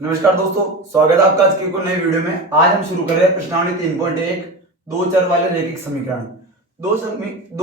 नमस्कार दोस्तों, स्वागत है आपका आज के नए वीडियो में। आज हम शुरू कर रहे हैं प्रश्नावली 3.1 दो चर वाले रैखिक समीकरण। दो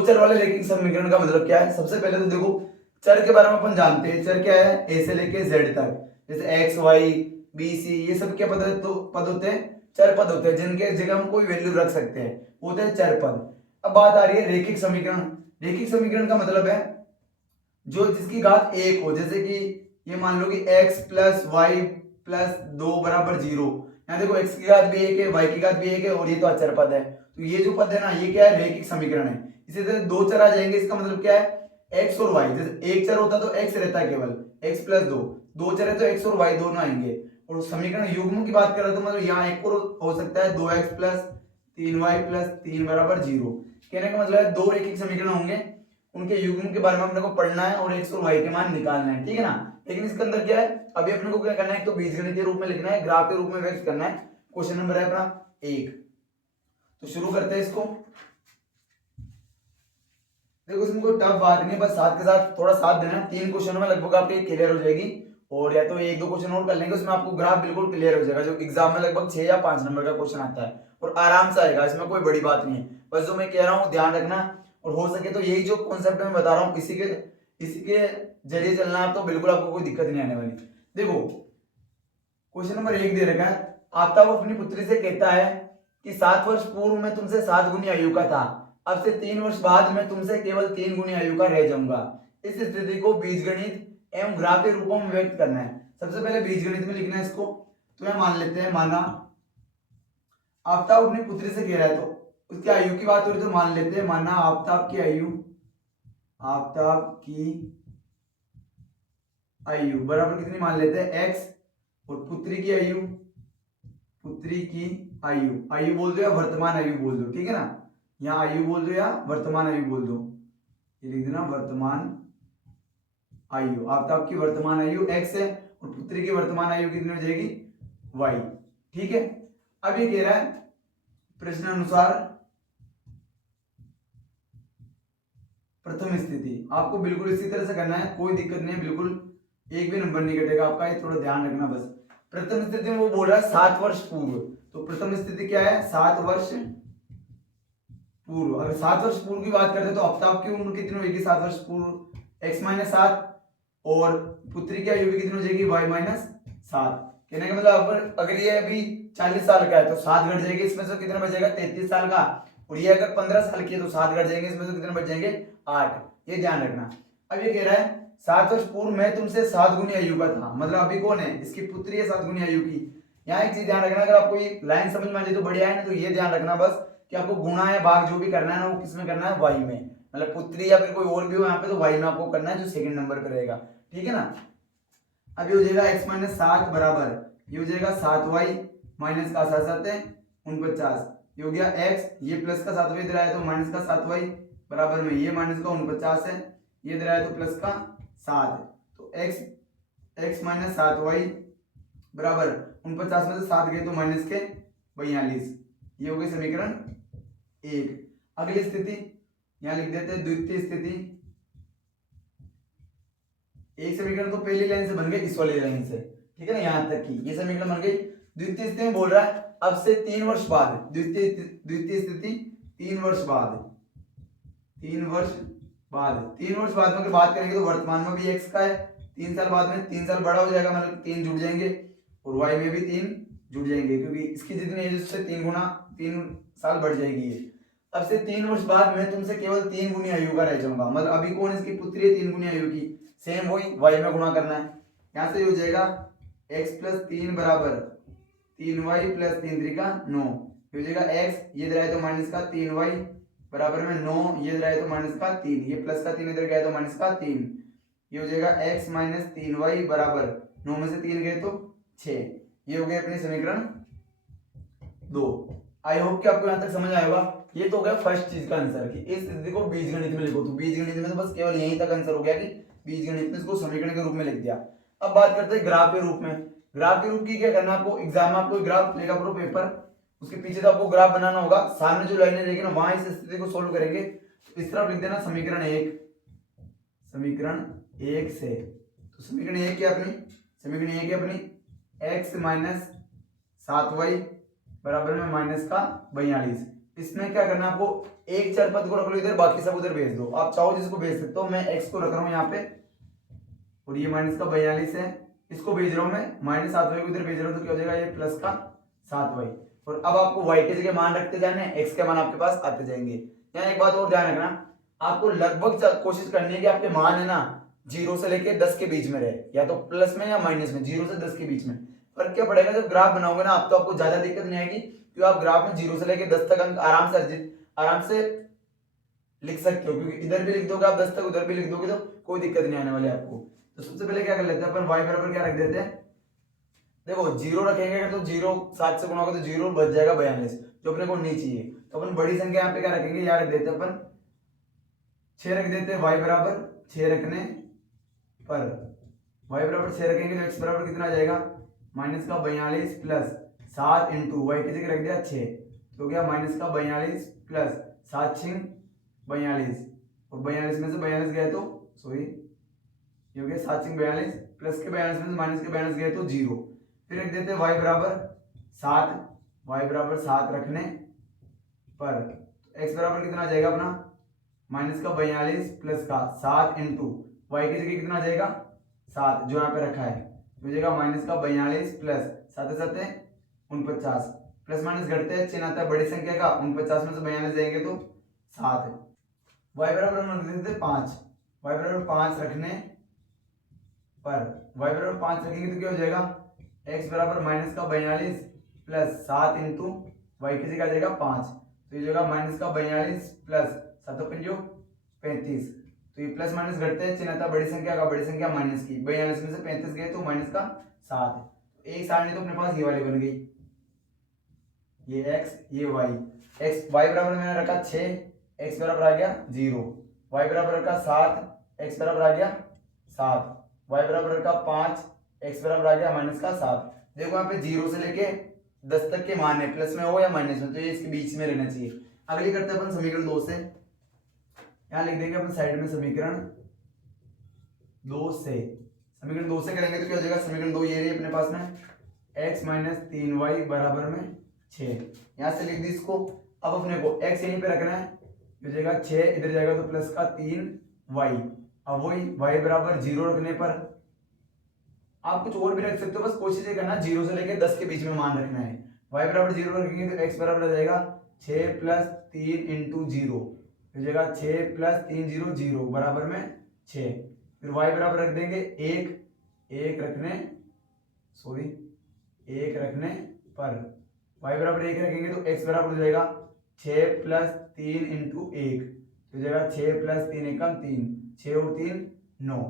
चर वाले रैखिक समीकरण का मतलब क्या है? सबसे पहले तो देखो, चर के बारे में अपन जानते हैं। चर क्या है? ए से लेके जेड तक, जैसे एक्स वाई बी सी, ये सब क्या पद होते हैं? चर पद होते हैं, जिनके जगह हम कोई वैल्यू रख सकते हैं, वो होते हैं चर पद। अब बात आ रही है रैखिक समीकरण। रैखिक समीकरण का मतलब है जो जिसकी घात एक हो, जैसे कि ये मान लो कि x प्लस वाई प्लस 2 बराबर 0। यहाँ देखो x की घात भी एक है, y की घात भी एक है, और ये तो अचर पद है। तो ये जो पद है ना, ये क्या है? रैखिक समीकरण है। इसी तरह दो चर आ जाएंगे, इसका मतलब क्या है? x और y। जैसे एक चर होता तो x रहता है केवल, x प्लस 2। दो चर है तो x और y दोनों आएंगे। और समीकरण युग्म की बात करें तो मतलब यहाँ एक और हो सकता है, 2x प्लस 3y प्लस 3 बराबर 0। कहने का मतलब है दो रैखिक समीकरण होंगे, उनके युग्म के बारे में अपने को पढ़ना है और x और y के मान निकालना है, ठीक है ना। लेकिन इसके अंदर क्या है, अभी अपने को क्या करना है? तो बीजगणितीय रूप में लिखना है, ग्राफ के रूप में व्यक्त करना है। क्वेश्चन नंबर है अपना 1। तो शुरू करते हैं इसको। देखो इसमें कोई टफ बात नहीं, बस साथ के साथ थोड़ा साथ देना। 3 क्वेश्चन में लगभग आपकी क्लियर हो जाएगी, और या तो एक दो क्वेश्चन और कर लेंगे, उसमें आपको ग्राफ बिल्कुल क्लियर हो जाएगा। जो एग्जाम में लगभग 6 या 5 नंबर का क्वेश्चन आता है, और आराम से आएगा, इसमें कोई बड़ी बात नहीं है। बस जो मैं कह रहा हूँ ध्यान रखना, और हो सके तो यही जो कॉन्सेप्ट मैं बता रहा हूँ इसी के जरिए चलना, तो बिल्कुल आपको कोई दिक्कत नहीं आने वाली। देखो क्वेश्चन नंबर 1 दे रखा है। आफ्ताब अपनी पुत्री से कहता है कि 7 वर्ष पूर्व मैं तुमसे 7 गुनी आयु का था, अब से 3 वर्ष बाद मैं तुमसे केवल 3 गुनी आयु का रह जाऊंगा। इस स्थिति को बीजगणित एवं ग्राफ के रूपों में व्यक्त करना है। सबसे पहले बीजगणित में लिखना है इसको। तो यह मान लेते हैं, माना आफ्ताब अपनी पुत्री से कह रहा है, तो उसकी आयु की बात हो रही, तो मान लेते हैं, माना आफ्ताब की आयु बराबर कितनी मान लेते हैं? x, और पुत्री की आयु बोल दो या वर्तमान आयु बोल दो, ठीक है ना। यहाँ आयु बोल दो या वर्तमान आयु बोल दो, ये लिख देना वर्तमान आयु। आफ्ताब की वर्तमान आयु x है, और पुत्री की वर्तमान आयु कितनी हो जाएगी? y, ठीक है। अब ये कह रहा है प्रश्न अनुसार प्रथम स्थिति। आपको बिल्कुल इसी तरह से करना है, कोई दिक्कत नहीं है, बिल्कुल एक भी नंबर नहीं कटेगा आपका, ये थोड़ा ध्यान रखना बस। प्रथम स्थिति में वो बोल रहा है 7 वर्ष पूर्व। तो प्रथम स्थिति क्या है? 7 वर्ष पूर्व। अगर 7 वर्ष पूर्व की बात करते हैं तो आफ्ताब की उम्र कितनी होगी? 7 वर्ष पूर्व x माइनस 7, और पुत्री की आयु भी कितनी हो जाएगी? y minus 7। कहने का मतलब अगर ये अभी 40 साल का है तो 7 घट जाएंगे, इसमें से कितना बचेगा? 33 साल का। और ये अगर 15 साल की है तो 7 घट जाएंगे, इसमें से कितने बच जाएंगे? 8। ये ध्यान रखना। अब ये कह रहा है 7 वर्ष पूर्व मैं तुमसे 7 गुनी आयु का था, मतलब अभी कौन है? इसकी पुत्री है 7 गुनी आयु की। यहाँ एक चीज ध्यान रखना, अगर आपको ये लाइन समझ में आ जाए तो बढ़िया है, ना तो ये ध्यान रखना बस कि आपको गुणा या भाग जो भी करना है ना, वो किसमें करना है? y में। मतलब पुत्री या फिर कोई और भी हो यहाँ पे, तो y में आपको करना है, जो सेकंड नंबर पे रहेगा, ठीक है ना। अब ये हो जाएगा x माइनस 7 बराबर, ये हो जाएगा 7y माइनस का 7 है 49, ये हो गया x, ये प्लस का 7y इधर आया तो माइनस का 7y बराबर में ये माइनस का 49 है, ये इधर आया तो प्लस का 7। तो x माइनस 7y बराबर 49 में से 7 गए तो माइनस के 42। ये हो गई समीकरण 1। अगली स्थिति यहां लिख देते हैं, द्वितीय स्थिति। एक समीकरण तो पहली लाइन से बन गई, इस वाली लाइन से, ठीक है ना, यहां तक की ये समीकरण बन गई। द्वितीय स्थिति में बोल रहा है अब से 3 वर्ष बाद, द्वितीय स्थिति 3 वर्ष बाद, 3 वर्ष बाद में अगर बात करेंगे तो वर्तमान में भी x का है, 3 साल बाद में 3 साल बड़ा हो जाएगा, मतलब 3 जुड़ जाएंगे, और y में भी 3 जुड़ जाएंगे, क्योंकि इसकी जितनी एज उससे 3 साल बढ़ जाएगी ये। अब से 3 वर्ष बाद मैं तुमसे केवल 3 गुनी आयु का रह जाऊंगा, मतलब अभी कौन इसकी पुत्री है? 3 गुनी आयु की। सेम वही y में गुणा करना है, यहाँ से हो जाएगा x प्लस 3 बराबर 3y प्लस 3 त्रिका 9, हो जाएगा x, ये इधर आए तो माइनस का 3y बराबर में 9, ये इधर आए तो माइनस का 3, ये प्लस का 3 इधर गया तो माइनस का 3, ये हो जाएगा x माइनस 3y बराबर 9 में से 3 गए तो 6। ये हो गया अपनी समीकरण 2। आई होप कि आपको यहाँ तक समझ आएगा। ये तो हो गया फर्स्ट चीज का आंसर कि इस स्थिति को बीजगणित में लिखो। तो बीजगणित में तो बस केवल यहीं तक आंसर हो गया कि बीजगणित में इसको समीकरण के रूप में लिख दिया। अब बात करते हैं ग्राफ के रूप में। ग्राफ के रूप की क्या करना आपको? एग्जाम में आपको ग्राफ लेगा पूरा पेपर, उसके पीछे तो आपको ग्राफ बनाना होगा, सामने जो लाइनें रहेगी ना वहां इस स्थिति को सोल्व करेंगे। तो इस तरफ लिख देना समीकरण 1 से। तो समीकरण 1 क्या अपनी? x माइनस 7y बराबर में माइनस का 42। इसमें क्या करना है आपको, एक चर पद को रख लो इधर, बाकी सब उधर भेज दो। आप चाहो जिसको भेज सकते हो, मैं x को रख रहा हूँ यहाँ पे और ये माइनस का 42 है, इसको भेज रहा हूँ मैं माइनस 7y को इधर भेज रहा हूँ, तो क्या हो जाएगा ये प्लस का 7y। और अब आपको y के जगह मान रखते जाने, x के मान आपके पास आते जाएंगे। यहाँ एक बात और ध्यान रखना, आपको लगभग कोशिश करनी है कि आपके मान है ना 0 से लेके 10 के बीच में रहे, या तो प्लस में या माइनस में, 0 से 10 के बीच में। फर्क क्या पड़ेगा, जब ग्राफ बनाओगे ना आप, तो आपको ज्यादा दिक्कत नहीं आएगी, क्योंकि आप ग्राफ में 0 से लेके 10 तक अंक आराम से लिख सकते हो, क्योंकि इधर भी लिख दोगे आप 10 तक, उधर भी लिख दोगे, तो कोई दिक्कत नहीं आने वाली आपको। तो सबसे पहले क्या कर लेते हैं अपन, y बराबर क्या रख देते हैं, देखो 0 रखेंगे तो 0 7 से गुणा होगा तो 0 बच जाएगा 42, जो अपने को नहीं चाहिए। तो अपन बड़ी संख्या यहाँ पे क्या रखेंगे, यहाँ रख देते हैं अपन 6 रख देते हैं, y बराबर 6 रखने पर y बराबर 6 रखेंगे तो x बराबर कितना आ जाएगा, माइनस का 42 प्लस 7 इंटू y की जगह रख दिया 6, तो क्या माइनस का 42 प्लस 7 6 42, और 42 में से 42 गए तो सॉरी ये हो गया 7 6 42, प्लस के 42 में से माइनस के 42 गए तो 0। फिर रख देते हैं y बराबर 7, y बराबर 7 रखने पर x बराबर कितना आ जाएगा अपना, माइनस का 42 प्लस का 7 इंटू y की जगह कितना आ जाएगा 7, जो यहाँ पे रखा है, हो जाएगा माइनस का 42 प्लस 7 7 49, प्लस माइनस घटते हैं, चिन्ह आता है बड़ी संख्या का, 49 में से 42 जाएंगे तो 7। y बराबर हम रख देते 5, y बराबर 5 रखने पर y बराबर 5 रखेंगे तो क्या हो जाएगा, x बराबर माइनस का 42 प्लस 7 इंटू वाई की जगह आ जाएगा 5, तो ये जाएगा माइनस का 42 प्लस 7 पंजो 35, तो ये प्लस माइनस घटते हैं, चिन्ह आता बड़ी संख्या का, बड़ी संख्या माइनस की, 42 में से 35 गए तो माइनस का 7, तो एक सारणी तो अपने पास ये वाली बन गई, ये x ये y, x y बराबर मैंने रखा 6, x बराबर आ गया 0, y बराबर रखा 7, x बराबर आ गया 7, y बराबर रखा 5, x बराबर आ गया माइनस का 7। देखो यहाँ पे 0 से लेके 10 तक के मान है, प्लस में हो या माइनस में, तो ये इसके बीच में रहना चाहिए। अगली करते हैं अपन समीकरण 2 से, यहाँ लिख देंगे अपन साइड में समीकरण 2 से, समीकरण 2 से करेंगे तो क्या हो जाएगा, समीकरण 2 ये रही अपने पास में, x माइनस 3y बराबर में 6, यहाँ से लिख दी इसको। अब अपने को x यहीं पे रखना है, हो जाएगा 6, इधर जाएगा तो प्लस का 3y, अब वही y बराबर 0 रखने पर, आप कुछ और भी रख सकते हो, बस कोशिश ये करना 0 से लेकर 10 के बीच में मान रखना है। y बराबर 0 रखेंगे तो x बराबर आ जाएगा 6 प्लस 3 इंटू 0, हो जाएगा 6 प्लस 3 0 0 बराबर में 6, फिर y बराबर रख देंगे 1 रखने पर, y बराबर 1 रखेंगे तो x बराबर हो जाएगा 6 प्लस 3 इंटू 1, हो जाएगा 6 प्लस 3 एकम 3, 6 और 3 9।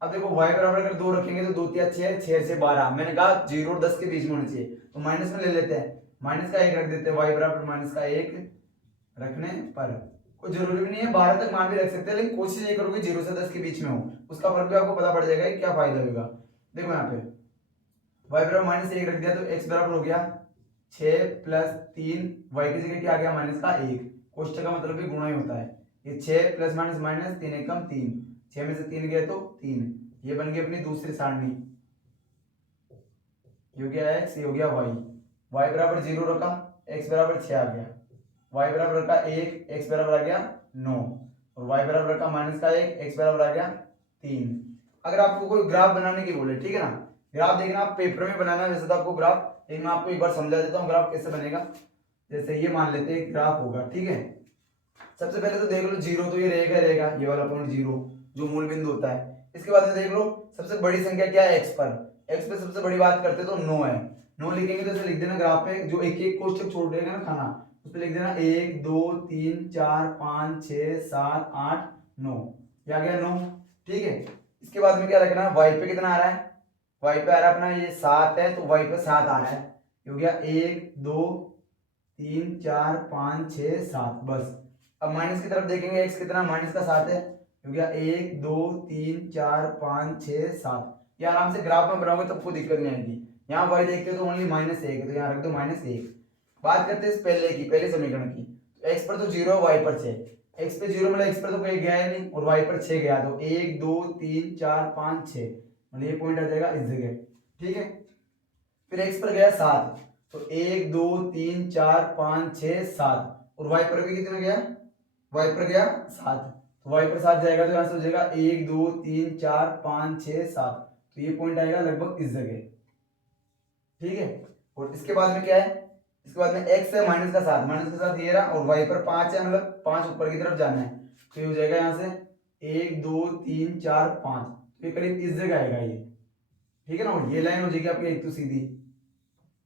अब देखो y बराबर अगर 2 रखेंगे तो 2 3 6, 6 से 12, मैंने कहा 0 और 10 के बीच में होना चाहिए, तो माइनस में ले लेते हैं, माइनस का 1 रख देते हैं, y बराबर माइनस का 1 रखने पर, कोई जरूरी भी नहीं है 12 तक मान भी रख सकते हैं, लेकिन कोशिश ये करोगे 0 से 10 के बीच में हो, उसका फर्क भी आपको पता पड़ जाएगा कि क्या फायदा होगा। देखो यहाँ पे y बराबर माइनस 1 रख दिया तो x बराबर हो गया 6 प्लस 3, y की जगह क्या आ गया माइनस का 1, कोष्टक का मतलब भी गुणा ही होता है, ये 6 प्लस माइनस माइनस 3 एकम 3, 6 में से 3 गए तो 3, ये बन गई अपनी दूसरी सारणी, ये हो गया x, ये हो गया y, y बराबर 0 रखा, x बराबर 6 आ गया, y बराबर रखा 1, x बराबर आ गया 9, और y बराबर रखा माइनस का 1, x बराबर आ गया 3। अगर आपको कोई ग्राफ बनाने की बोले, ठीक है ना, ग्राफ देखना आप पेपर में बनाना है वैसे तो आपको ग्राफ, लेकिन मैं आपको एक बार समझा देता हूँ ग्राफ कैसे बनेगा। जैसे ये मान लेते हैं ग्राफ होगा, ठीक है, सबसे पहले तो देख लो 0 तो ये रहेगा, ये वाला पॉइंट 0 जो मूल बिंदु होता है। इसके बाद में देख लो सबसे बड़ी संख्या क्या है, x पर, x पे सबसे बड़ी बात करते तो 9 है, 9 लिखेंगे तो इसे लिख देना ग्राफ पे, जो एक एक कोष्टक छोड़ देगा ना खाना, उस पे लिख देना 1 2 3 4 5 6 7 8 9, ये आ गया 9, ठीक है। इसके बाद में क्या रखना है, y पे कितना आ रहा है, y पे आ रहा है अपना ये 7 है, तो y पे 7 आ रहा है, ये हो गया 1 2 3 4 5 6 7, बस। अब माइनस की तरफ देखेंगे, x कितना माइनस का 7 है, हो गया 1 2 3 4 5 6 7, ये आराम से ग्राफ में बनाओगे तब कोई दिक्कत नहीं आएगी। यहाँ y देखते हो तो ओनली -1 है, तो यहाँ रख दो -1। बात करते हैं इस पहले समीकरण की, तो x पर तो 0 है, y पर 6, x पे 0 मतलब x पर तो कोई गया है नहीं, और y पर 6 गया, तो 1 2 3 4 5 6, मतलब ये पॉइंट आ जाएगा इस जगह, ठीक है। फिर x पर गया 7, तो 1 2 3 4 5 6 7, और y पर भी कितना गया, y पर गया 7, तो y पर 7 जाएगा तो यहाँ से हो जाएगा 1 2 3 4 5 6 7, तो ये पॉइंट आएगा लगभग इस जगह, ठीक है। और इसके बाद में क्या है, इसके बाद में x है माइनस का 7, माइनस का 7 ये रहा, और y पर 5 है, मतलब 5 ऊपर की तरफ जाना है, तो ये हो जाएगा यहाँ से 1 2 3 4 5, तो ये करीब इस जगह आएगा ये, ठीक है ना। और ये लाइन हो जाएगी आपकी एक तो सीधी,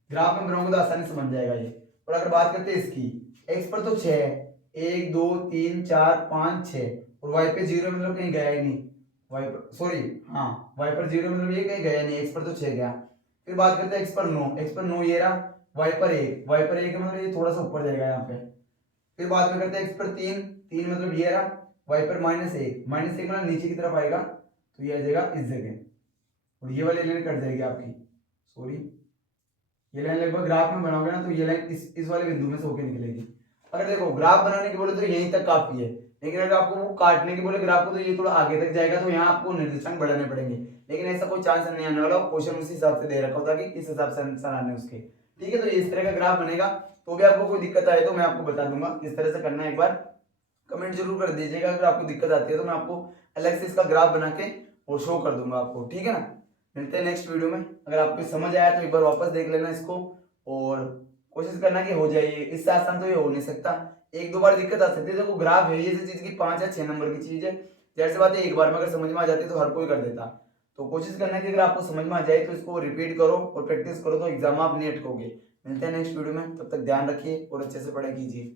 ग्राफ में बनाओगे तो आसानी से बन जाएगा ये। और अगर बात करते हैं इसकी, x पर तो 6 है, 1 2 3 4 5 6, और y पे 0 मतलब कहीं गया ही नहीं, y पर सॉरी हाँ y पर 0 मतलब ये कहीं गया नहीं, x पर तो 6 गया। फिर बात करते हैं x पर 9, x पर 9 ये रहा, y पर 1, y पर 1 मतलब ये थोड़ा सा ऊपर जाएगा यहाँ पे। फिर बाद में करते हैं x पर 3, 3 मतलब ये रहा, y पर -1, -1 मतलब नीचे की तरफ आएगा, तो ये आ जाएगा इस जगह, और ये वाली लाइन कट जाएगी आपकी, सॉरी ये लाइन लगभग ग्राफ में बनाओगे ना तो ये लाइन इस वाले बिंदु में से होकर निकलेगी। अगर देखो ग्राफ बनाने की बोले तो यहीं तक काफी है, लेकिन अगर आपको वो काटने की बोले ग्राफ को तो ये थोड़ा आगे तक जाएगा, तो यहाँ आपको निर्देशांक बढ़ाने पड़ेंगे, लेकिन ऐसा कोई चांस नहीं आने वाला, क्वेश्चन उसी हिसाब से दे रखा होता कि किस हिसाब से आंसर आने उसके, ठीक है। तो इस तरह का ग्राफ बनेगा, तो भी आपको कोई दिक्कत आए तो मैं आपको बता दूंगा किस तरह से करना है, एक बार कमेंट जरूर कर दीजिएगा। अगर आपको दिक्कत आती है तो मैं आपको अलग से इसका ग्राफ बना के और शो कर दूंगा आपको, ठीक है ना। मिलते हैं नेक्स्ट वीडियो में। अगर आपको समझ आया तो एक बार वापस देख लेना इसको, और कोशिश करना कि हो जाए, इससे आसान तो ये हो नहीं सकता, एक दो बार दिक्कत आ सकती है। देखो ग्राफ है ये चीज की 5 या 6 नंबर की चीज है, जाहिर सी बात है एक बार में अगर समझ में आ जाती है तो हर कोई कर देता, तो कोशिश करना कि अगर आपको समझ में आ जाए तो इसको रिपीट करो और प्रैक्टिस करो, तो एग्जाम आप नहीं अटकोगे। मिलते हैं नेक्स्ट वीडियो में, तब तक ध्यान रखिए और अच्छे से पढ़ाई कीजिए।